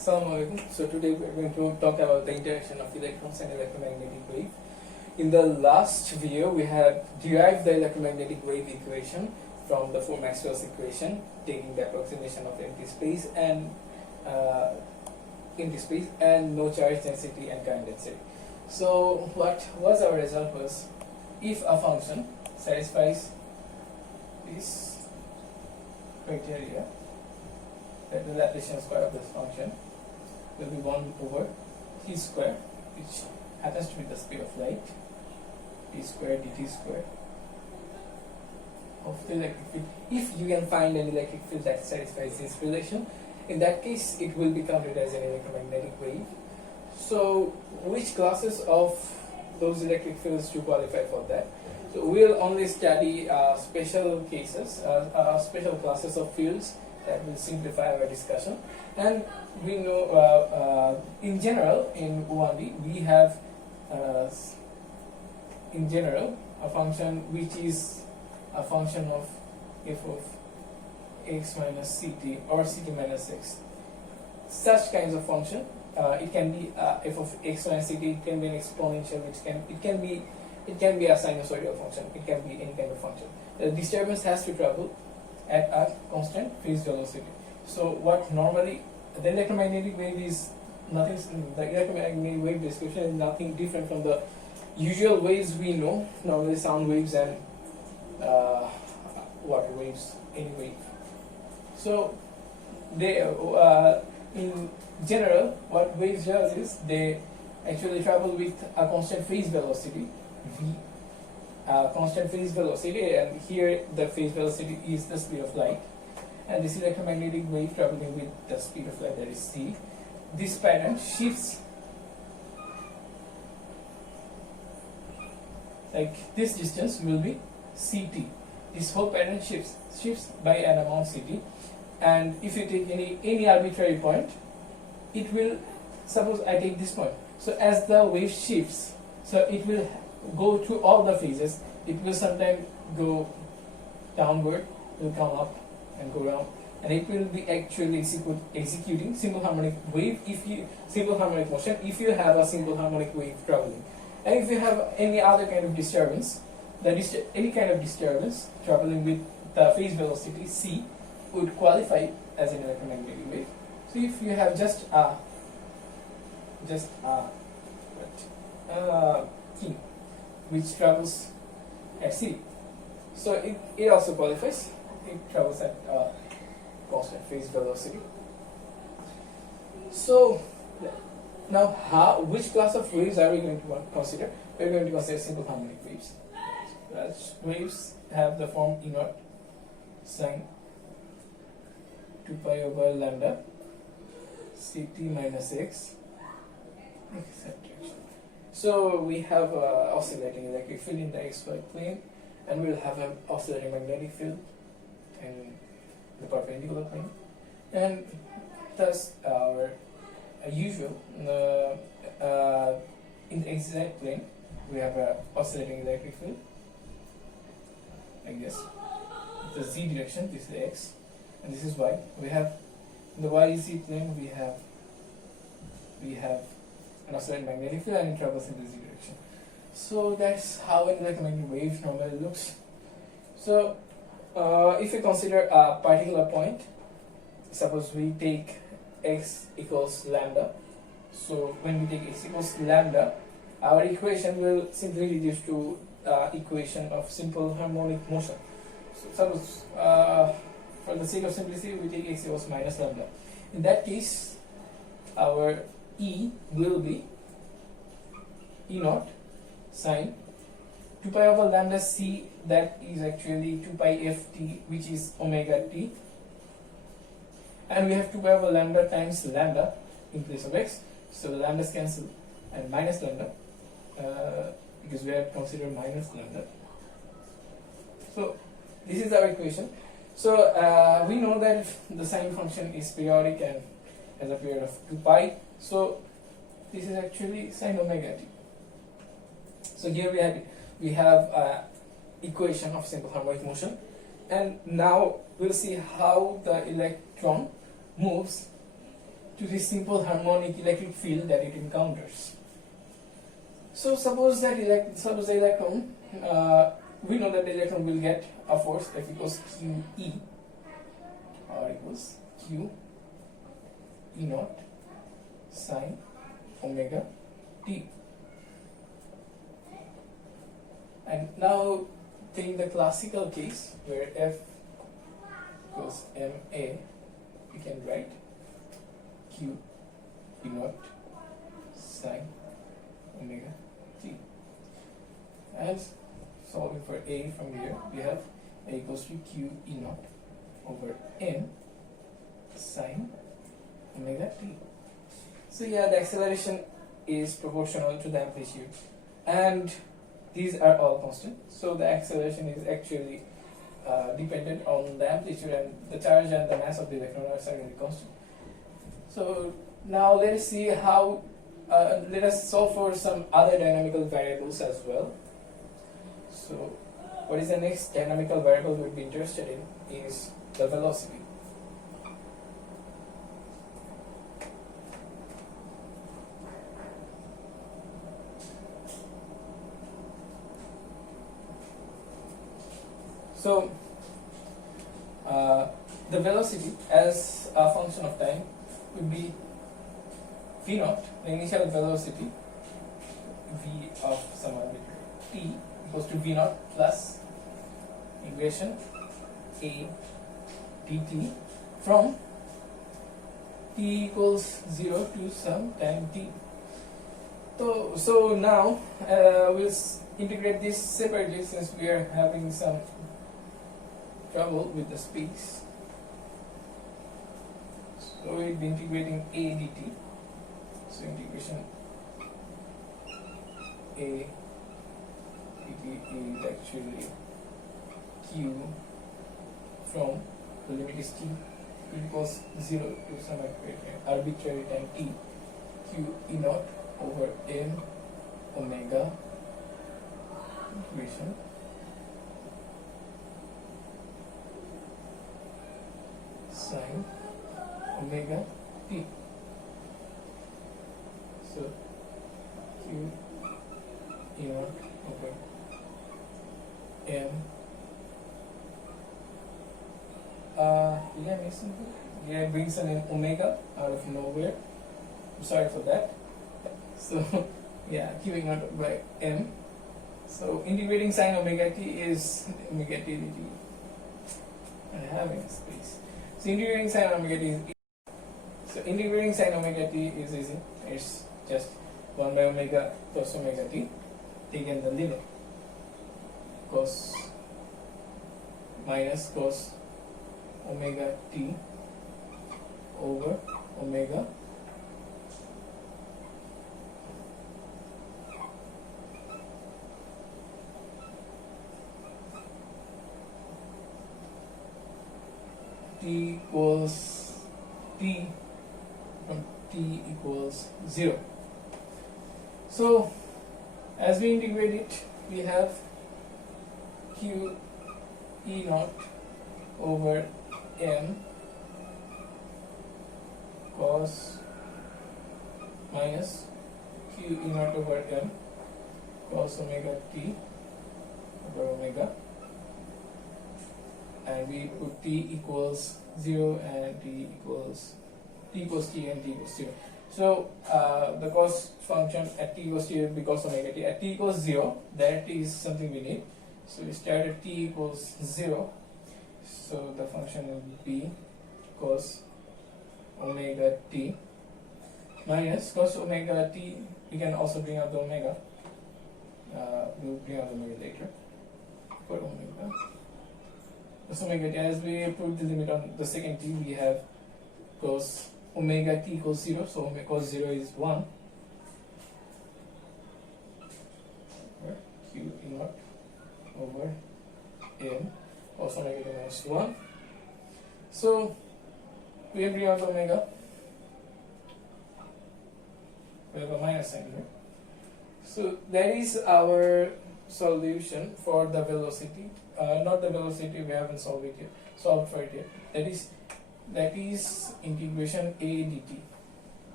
Assalamualaikum. So today we are going to talk about the interaction of electrons and electromagnetic wave. In the last video, we have derived the electromagnetic wave equation from the Maxwell's equation, taking the approximation of empty space and no charge density and current density. So what was our result was, if a function satisfies this criteria, that the Laplacian square of this function will be 1 over t square, which happens to be the speed of light, t square dt square of the electric field. If you can find an electric field that satisfies this relation, in that case it will be counted as an electromagnetic wave. So which classes of those electric fields to qualify for that? So we'll only study special cases, special classes of fields that will simplify our discussion. And we know in general in 1D we have in general a function which is a function of f of x minus ct or ct minus x. Such kinds of function, it can be f of x minus ct, it can be an exponential, it can be a sinusoidal function, it can be any kind of function. The disturbance has to travel at a constant phase velocity. So what normally the electromagnetic wave is nothing, the electromagnetic wave description is nothing different from the usual waves we know, normally sound waves and water waves, any wave. So they in general what waves does is they actually travel with a constant phase velocity v, constant phase velocity, and here the phase velocity is the speed of light, and this electromagnetic wave traveling with the speed of light, that is c. This pattern shifts, like this distance will be ct. This whole pattern shifts by an amount ct, and if you take any arbitrary point, it will, suppose I take this point, so as the wave shifts, so it will go through all the phases. It will sometimes go downward, will come up and go down, and it will be actually executing simple harmonic wave simple harmonic motion if you have a simple harmonic wave traveling. And if you have any other kind of disturbance, any kind of disturbance traveling with the phase velocity c would qualify as an electromagnetic wave. So if you have just a key which travels at c, so it also qualifies. It travels at constant phase velocity. So now, which class of waves are we going to consider? We are going to consider simple harmonic waves. Such waves have the form E0 sine 2 pi over lambda ct minus x, etc. So we have oscillating electric field in the xy plane, and we'll have an oscillating magnetic field in the perpendicular plane, and thus our usual in the xz plane we have an oscillating electric field like this. The z direction, this is x, and this is y. We have in the yz plane we have an oscillating magnetic field, and it travels in the z direction. So that's how an electromagnetic wave normally looks. So if you consider a particular point, suppose we take x equals lambda. So when we take x equals lambda, our equation will simply reduce to equation of simple harmonic motion. So suppose for the sake of simplicity we take x equals minus lambda. In that case, our E will be E0 sine 2 pi over lambda c, that is actually 2 pi ft, which is omega t, and we have 2 pi over lambda times lambda in place of x, so the lambdas cancel, and minus lambda because we have considered minus lambda. So this is our equation. So we know that the sine function is periodic and has a period of 2 pi, so this is actually sine omega t. So here we have equation of simple harmonic motion, and now we'll see how the electron moves to the simple harmonic electric field that it encounters. So suppose that the electron, we know that the electron will get a force F equals QE, or equals Q E naught sine omega t. And now take the classical case where F equals ma, we can write Q E naught sine omega t. And solving for a from here, we have a equals to Q E naught over m sine omega t. So yeah, the acceleration is proportional to the amplitude, and these are all constant. So the acceleration is actually dependent on the amplitude, and the charge and the mass of the electron are certainly constant. So now let us see how. Let us solve for some other dynamical variables as well. So what is the next dynamical variable we'll be interested in is the velocity. So the velocity as a function of time would be v naught, the initial velocity v of some arbitrary t equals to v naught plus integration a dt from t equals 0 to some time t. So now we'll integrate this separately, since we are having some trouble with the space. So we'll be integrating a dt. So integration a dt is actually q from the limit is t equals 0 to some arbitrary time t, q e naught over m omega integration sine omega t. So q e naught over m. Did I miss something? Did I bring some omega out of nowhere? I'm sorry for that. So yeah, q e naught by m. So integrating sine omega t is omega t dt. I have in space. So integrating sine omega t is easy. It's just 1 by omega plus omega t. Taken the limit cos minus cos omega t over omega t equals t from t equals 0. So as we integrate it, we have q e naught over m cos minus q e naught over m cos omega t over omega, and we put t equals 0 and t equals t and t equals 0. So the cos function at t equals 0 because omega t. At t equals 0, that is something we need. So we start at t equals 0. So the function will be cos omega t minus cos omega t. We can also bring out the omega. We'll bring out the omega later. For omega, cos omega t, as we put the limit on the second t, we have cos omega t equals 0, so omega cos 0 is 1. Q e naught over m cos omega t minus 1. So we bring out omega. We have a minus sign here. So that is our solution for the velocity. Not the velocity, we haven't solved for it yet. That is integration a dt.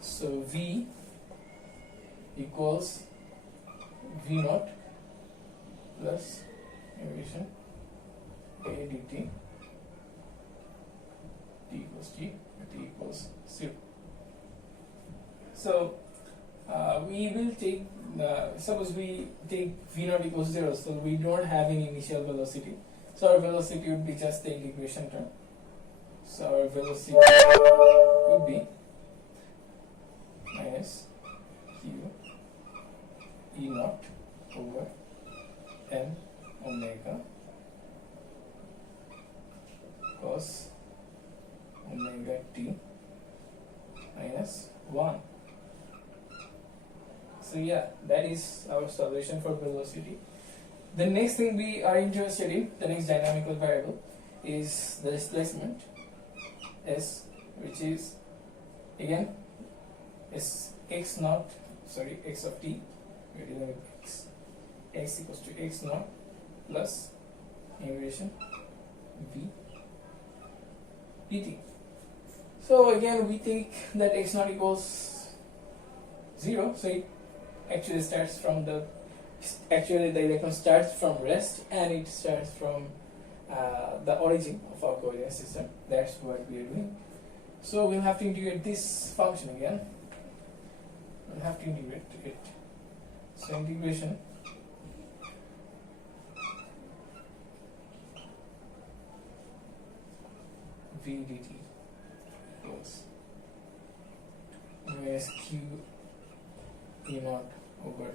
So V equals V naught plus integration A dt t equals t equals 0. So we will take, suppose we take V naught equals 0, so we don't have any initial velocity, so our velocity would be just the integration term. So our velocity would be minus q e naught over n omega cos omega t minus 1. So yeah, that is our solution for velocity. The next thing we are interested in, the next dynamical variable, is the displacement s, which is again is x naught, sorry, x of t, we're dealing with x equals to x naught plus integration v dt. So again we take that x naught equals 0, so it actually starts from the electron starts from rest, and it starts from the origin of our coordinate system. That's what we are doing. So we'll have to integrate this function again. We'll have to integrate it. So integration v dt equals minus q e naught over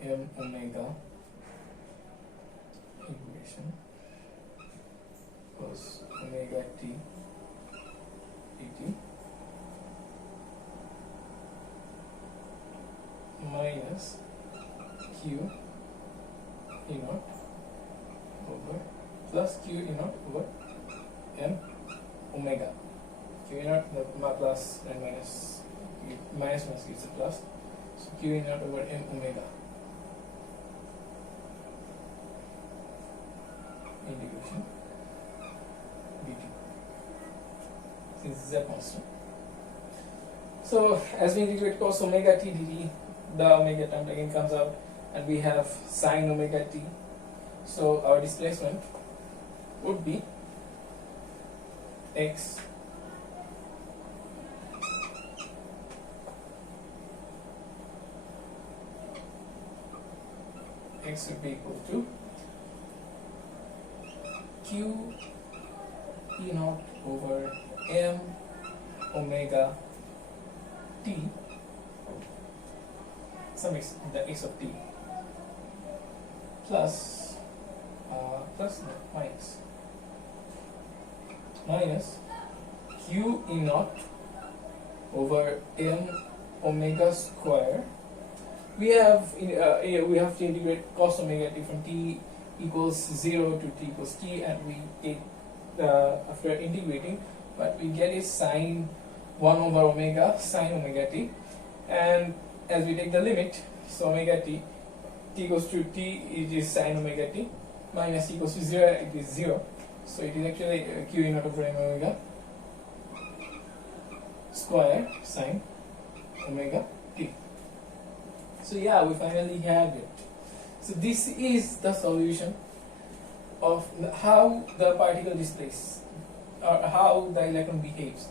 m omega integration cos omega t dt minus q e naught over plus q e naught over m omega. Q e naught, the plus and minus gives a plus, so q e naught over m omega integration dt, since this is a constant. So as we integrate cos omega t dt, the omega term again comes out, and we have sin omega t. So our displacement would be x would be equal to q e naught over m omega t, some x, the x of t, plus minus q e naught over m omega square. We have to integrate cos omega t from t equals 0 to t equals t, and we take after integrating, what we get is sine 1 over omega sine omega t, and as we take the limit, so omega t equals to t, it is sine omega t, minus t equals to 0, it is 0, so it is actually q e naught over m omega square sine omega t. So yeah, we finally have it. So this is the solution of how the particle displays, or how the electron behaves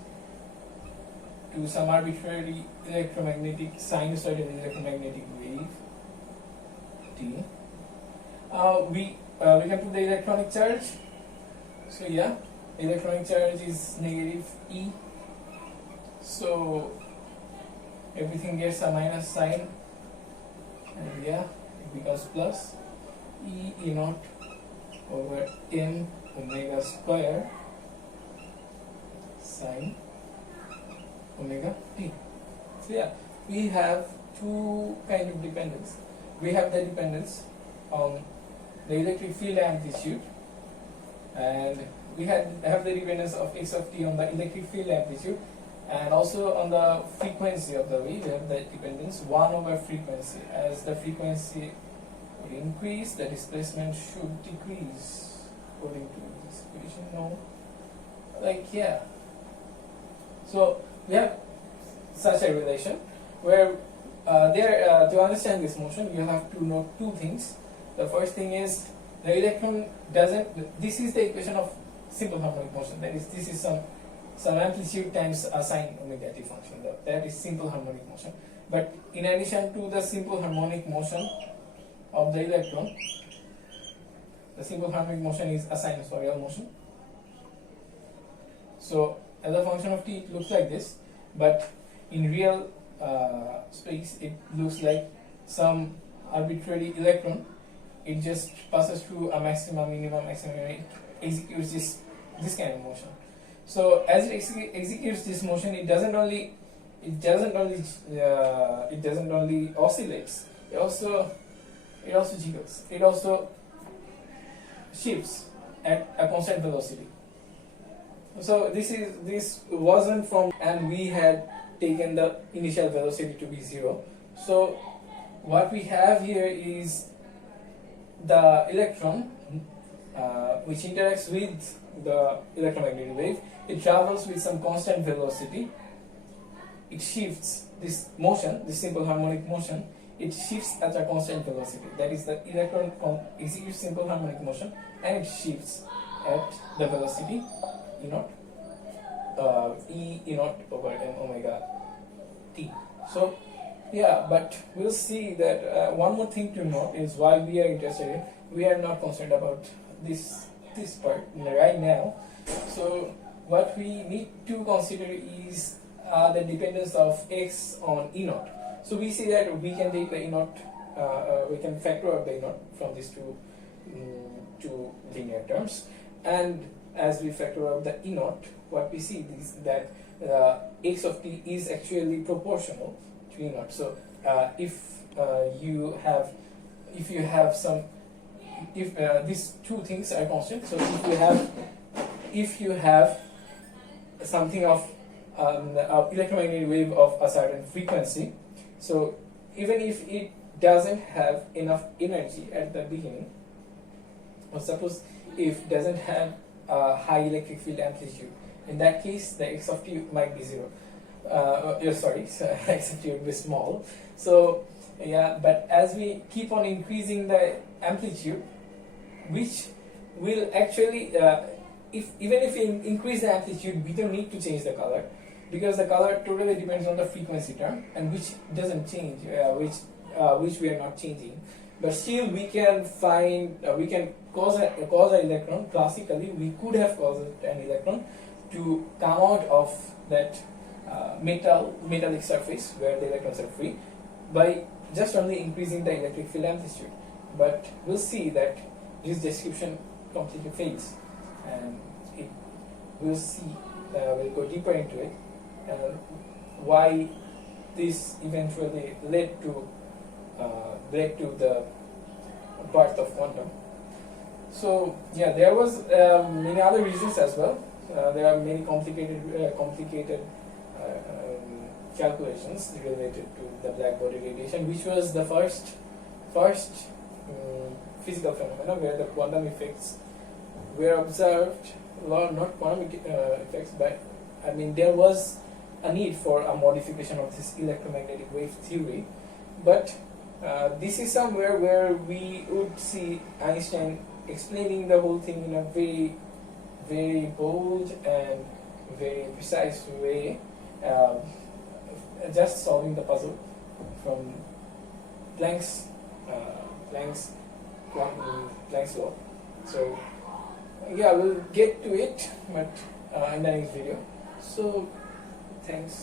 to some arbitrary electromagnetic sinusoidal electromagnetic wave t. We come to the electronic charge. So yeah, electronic charge is negative e. So everything gets a minus sign, and yeah, it becomes plus e naught over m omega square sine omega t. So yeah, we have two kind of dependence. We have the dependence on the electric field amplitude, and we have the dependence of x of t on the electric field amplitude, and also on the frequency of the wave. We have the dependence 1 over frequency. As the frequency would increase, the displacement should decrease according to this equation. No, like yeah. So we have such a relation where to understand this motion you have to know two things. The first thing is the electron doesn't. This is the equation of simple harmonic motion. That is, this is some amplitude times a sine omega t function. That is simple harmonic motion. But in addition to the simple harmonic motion of the electron, the simple harmonic motion is a sinusoidal motion. So as a function of t, it looks like this, but in real space, it looks like some arbitrary electron. It just passes through a maximum, minimum, maximum. It executes this kind of motion. So as it executes this motion, it doesn't only oscillates. It also jiggles. It also shifts at a constant velocity. So this wasn't from, and we had taken the initial velocity to be 0. So what we have here is the electron which interacts with the electromagnetic wave. It travels with some constant velocity. It shifts this motion, this simple harmonic motion. It shifts at a constant velocity. That is, the electron executes simple harmonic motion and it shifts at the velocity E naught, E naught over m omega t. So yeah, but we'll see that one more thing to note is why we are interested in. We are not concerned about this part right now. So what we need to consider is the dependence of x on E naught. So we see that we can take the E naught, we can factor out the E naught from these two linear terms, and as we factor out the E naught, what we see is that x of t is actually proportional to E naught. So if these two things are constant, so if you have something of electromagnetic wave of a certain frequency, so even if it doesn't have enough energy at the beginning, or suppose if it doesn't have a high electric field amplitude, in that case the x of t might be 0. Sorry, so x of t would be small. So yeah, but as we keep on increasing the amplitude, which will actually, even if we increase the amplitude, we don't need to change the color, because the color totally depends on the frequency term, and which doesn't change, which we are not changing. But still, we can find, we can cause an electron. Classically, we could have caused an electron to come out of that metallic surface where the electrons are free by just only increasing the electric field amplitude. But we'll see that this description completely fails, and we'll see, we'll go deeper into it, why this eventually led to the birth of quantum. So yeah, there was many other reasons as well. There are many complicated calculations related to the black body radiation, which was the first physical phenomena where the quantum effects were observed. Well, not quantum effects, but I mean there was a need for a modification of this electromagnetic wave theory. But this is somewhere where we would see Einstein explaining the whole thing in a very, very bold and very precise way, just solving the puzzle from Planck's law. So yeah, we'll get to it, but in the next video. So thanks.